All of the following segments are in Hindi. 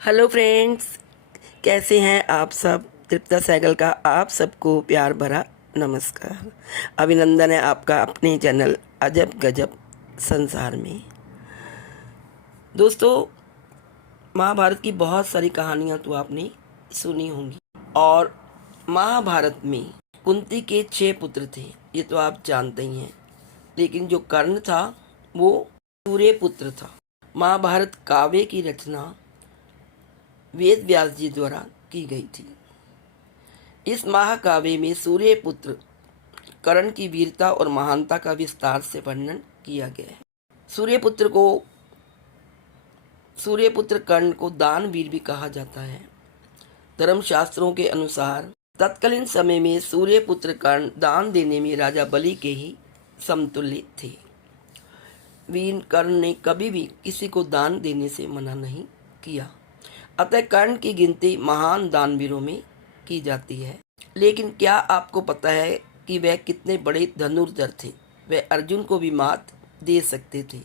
हेलो फ्रेंड्स, कैसे हैं आप सब। तृप्ता सहगल का आप सबको प्यार भरा नमस्कार। अभिनंदन है आपका अपने चैनल अजब गजब संसार में। दोस्तों, महाभारत की बहुत सारी कहानियां तो आपने सुनी होंगी और महाभारत में कुंती के 6 पुत्र थे, ये तो आप जानते ही हैं। लेकिन जो कर्ण था वो सूर्य पुत्र था। महाभारत काव्य की रचना वेद व्यास जी द्वारा की गई थी। इस महाकाव्य में सूर्य पुत्र कर्ण की वीरता और महानता का विस्तार से वर्णन किया गया है। सूर्यपुत्र कर्ण को दानवीर भी कहा जाता है। धर्मशास्त्रों के अनुसार तत्कालीन समय में सूर्यपुत्र कर्ण दान देने में राजा बलि के ही समतुल्य थे। वीर कर्ण ने कभी भी किसी को दान देने से मना नहीं किया, अतः कर्ण की गिनती महान दानवीरों में की जाती है। लेकिन क्या आपको पता है कि वह कितने बड़े धनुर्धर थे। वह अर्जुन को भी मात दे सकते थे,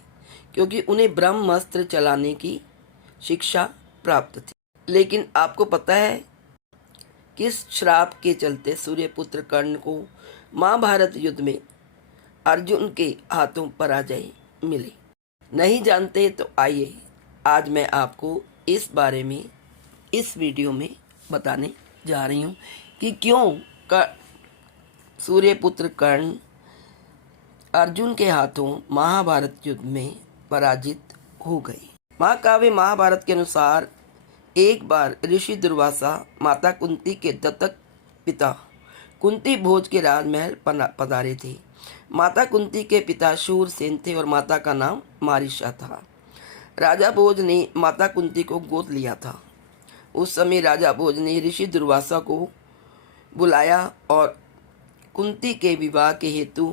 क्योंकि उन्हें ब्रह्मास्त्र चलाने की शिक्षा प्राप्त थी। लेकिन आपको पता है किस श्राप के चलते सूर्यपुत्र कर्ण को महाभारत युद्ध में अर्जुन के हाथों पराजय मिली? नहीं जानते तो आइए आज मैं आपको इस बारे में इस वीडियो में बताने जा रही हूँ कि क्यों सूर्यपुत्र कर्ण अर्जुन के हाथों महाभारत युद्ध में पराजित हो गए। महाकाव्य महाभारत के अनुसार एक बार ऋषि दुर्वासा माता कुंती के दत्तक पिता कुंती भोज के राजमहल पधारे थे। माता कुंती के पिता शूरसेन थे और माता का नाम मारिशा था। राजा भोज ने माता कुंती को गोद लिया था। उस समय राजा भोज ने ऋषि दुर्वासा को बुलाया और कुंती के विवाह के हेतु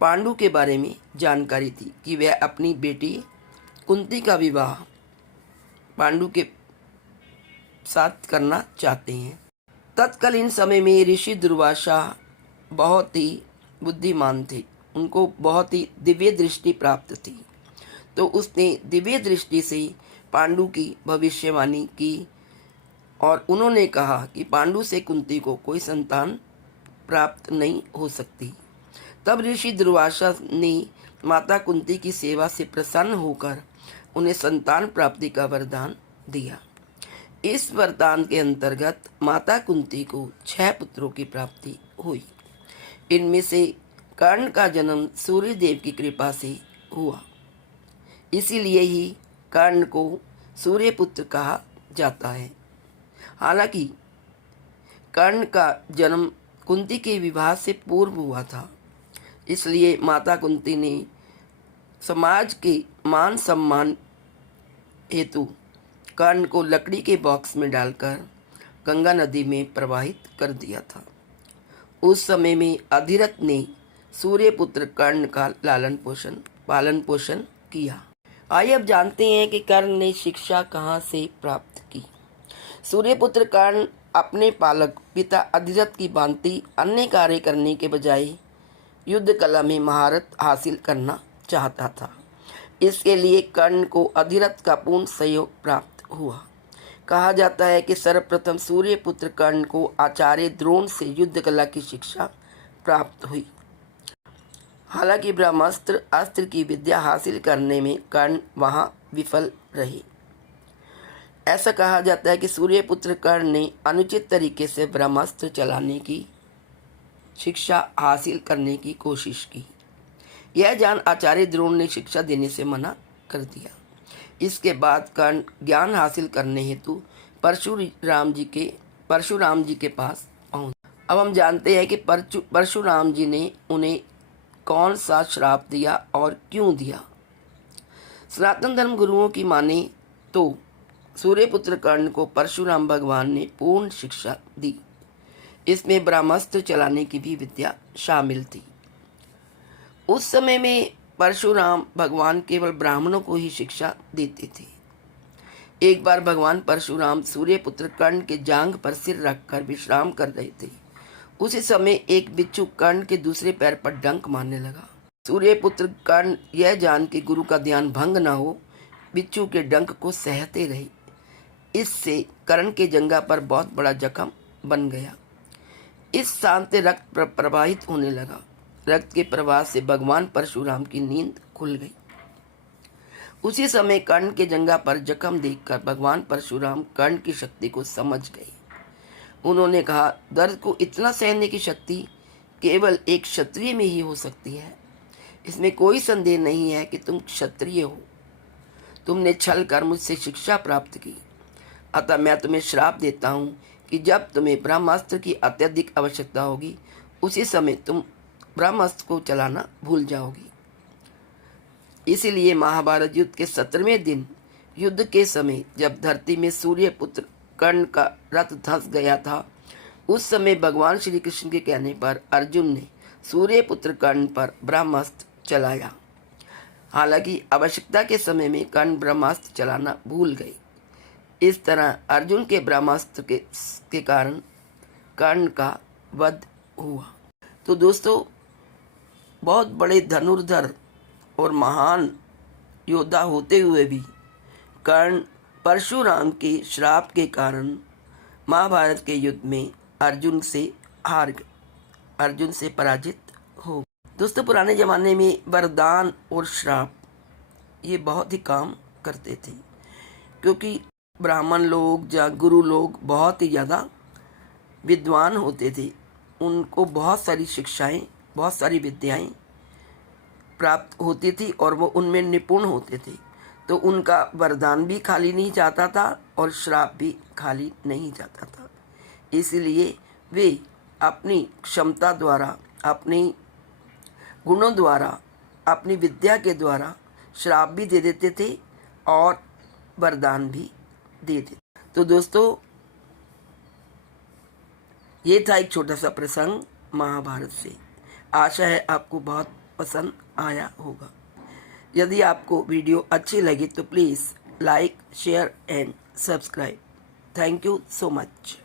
पांडु के बारे में जानकारी थी कि वह अपनी बेटी कुंती का विवाह पांडु के साथ करना चाहते हैं। तत्कालीन समय में ऋषि दुर्वासा बहुत ही बुद्धिमान थे। उनको बहुत ही दिव्य दृष्टि प्राप्त थी, तो उसने दिव्य दृष्टि से पांडु की भविष्यवाणी की और उन्होंने कहा कि पांडु से कुंती को कोई संतान प्राप्त नहीं हो सकती। तब ऋषि दुर्वासा ने माता कुंती की सेवा से प्रसन्न होकर उन्हें संतान प्राप्ति का वरदान दिया। इस वरदान के अंतर्गत माता कुंती को 6 पुत्रों की प्राप्ति हुई। इनमें से कर्ण का जन्म सूर्य देव की कृपा से हुआ, इसीलिए ही कर्ण को सूर्यपुत्र कहा जाता है। हालांकि कर्ण का जन्म कुंती के विवाह से पूर्व हुआ था, इसलिए माता कुंती ने समाज के मान सम्मान हेतु कर्ण को लकड़ी के बॉक्स में डालकर गंगा नदी में प्रवाहित कर दिया था। उस समय में अधिरथ ने सूर्यपुत्र कर्ण का पालन पोषण किया। आइए अब जानते हैं कि कर्ण ने शिक्षा कहाँ से प्राप्त की। सूर्यपुत्र कर्ण अपने पालक पिता अधिरथ की भांति अन्य कार्य करने के बजाय युद्ध कला में महारत हासिल करना चाहता था। इसके लिए कर्ण को अधिरथ का पूर्ण सहयोग प्राप्त हुआ। कहा जाता है कि सर्वप्रथम सूर्यपुत्र कर्ण को आचार्य द्रोण से युद्ध कला की शिक्षा प्राप्त हुई। हालांकि ब्रह्मास्त्र अस्त्र की विद्या हासिल करने में कर्ण वहां विफल रहे। ऐसा कहा जाता है कि सूर्यपुत्र कर्ण ने अनुचित तरीके से ब्रह्मास्त्र चलाने की शिक्षा हासिल करने की कोशिश की। यह जान आचार्य द्रोण ने शिक्षा देने से मना कर दिया। इसके बाद कर्ण ज्ञान हासिल करने हेतु परशुराम जी के पास पहुंचा। अब हम जानते हैं कि परशुराम जी ने उन्हें कौन सा श्राप दिया और क्यों दिया। सनातन धर्म गुरुओं की माने तो सूर्यपुत्र कर्ण को परशुराम भगवान ने पूर्ण शिक्षा दी। इसमें ब्रह्मास्त्र चलाने की भी विद्या शामिल थी। उस समय में परशुराम भगवान केवल ब्राह्मणों को ही शिक्षा देते थे। एक बार भगवान परशुराम सूर्यपुत्र कर्ण के जांघ पर सिर रखकर विश्राम कर रहे थे। उसी समय एक बिच्छू कर्ण के दूसरे पैर पर डंक मारने लगा। सूर्यपुत्र कर्ण यह जान के गुरु का ध्यान भंग न हो बिच्छू के डंक को सहते रहे। इससे कर्ण के जंघा पर बहुत बड़ा जख्म बन गया। इस स्थान से रक्त प्रवाहित होने लगा। रक्त के प्रवाह से भगवान परशुराम की नींद खुल गई। उसी समय कर्ण के जंघा पर जख्म देखकर भगवान परशुराम कर्ण की शक्ति को समझ गए। उन्होंने कहा, दर्द को इतना सहने की शक्ति केवल एक क्षत्रिय में ही हो सकती है। इसमें कोई संदेह नहीं है कि तुम क्षत्रिय हो। तुमने छल कर मुझसे शिक्षा प्राप्त की, अतः मैं तुम्हें श्राप देता हूँ कि जब तुम्हें ब्रह्मास्त्र की अत्यधिक आवश्यकता होगी, उसी समय तुम ब्रह्मास्त्र को चलाना भूल जाओगी। इसीलिए महाभारत युद्ध के 17वें दिन युद्ध के समय जब धरती में सूर्य पुत्र कर्ण का रथ धंस गया था, उस समय भगवान श्री कृष्ण के कहने पर अर्जुन ने सूर्य पुत्र कर्ण पर ब्रह्मास्त्र चलाया। हालांकि आवश्यकता के समय में कर्ण ब्रह्मास्त्र चलाना भूल गए। इस तरह अर्जुन के ब्रह्मास्त्र के कारण कर्ण का वध हुआ। तो दोस्तों, बहुत बड़े धनुर्धर और महान योद्धा होते हुए भी कर्ण परशुराम के श्राप के कारण महाभारत के युद्ध में अर्जुन से हार गए, अर्जुन से पराजित हो। दोस्तों, पुराने ज़माने में वरदान और श्राप ये बहुत ही काम करते थे, क्योंकि ब्राह्मण लोग या गुरु लोग बहुत ही ज़्यादा विद्वान होते थे। उनको बहुत सारी शिक्षाएं, बहुत सारी विद्याएं प्राप्त होती थी और वो उनमें निपुण होते थे। तो उनका वरदान भी खाली नहीं जाता था और श्राप भी खाली नहीं जाता था। इसलिए वे अपनी क्षमता द्वारा, अपनी गुणों द्वारा, अपनी विद्या के द्वारा श्राप भी दे देते थे और वरदान भी दे देते। तो दोस्तों, ये था एक छोटा सा प्रसंग महाभारत से। आशा है आपको बहुत पसंद आया होगा। यदि आपको वीडियो अच्छी लगी तो please like, share and subscribe. Thank you so much.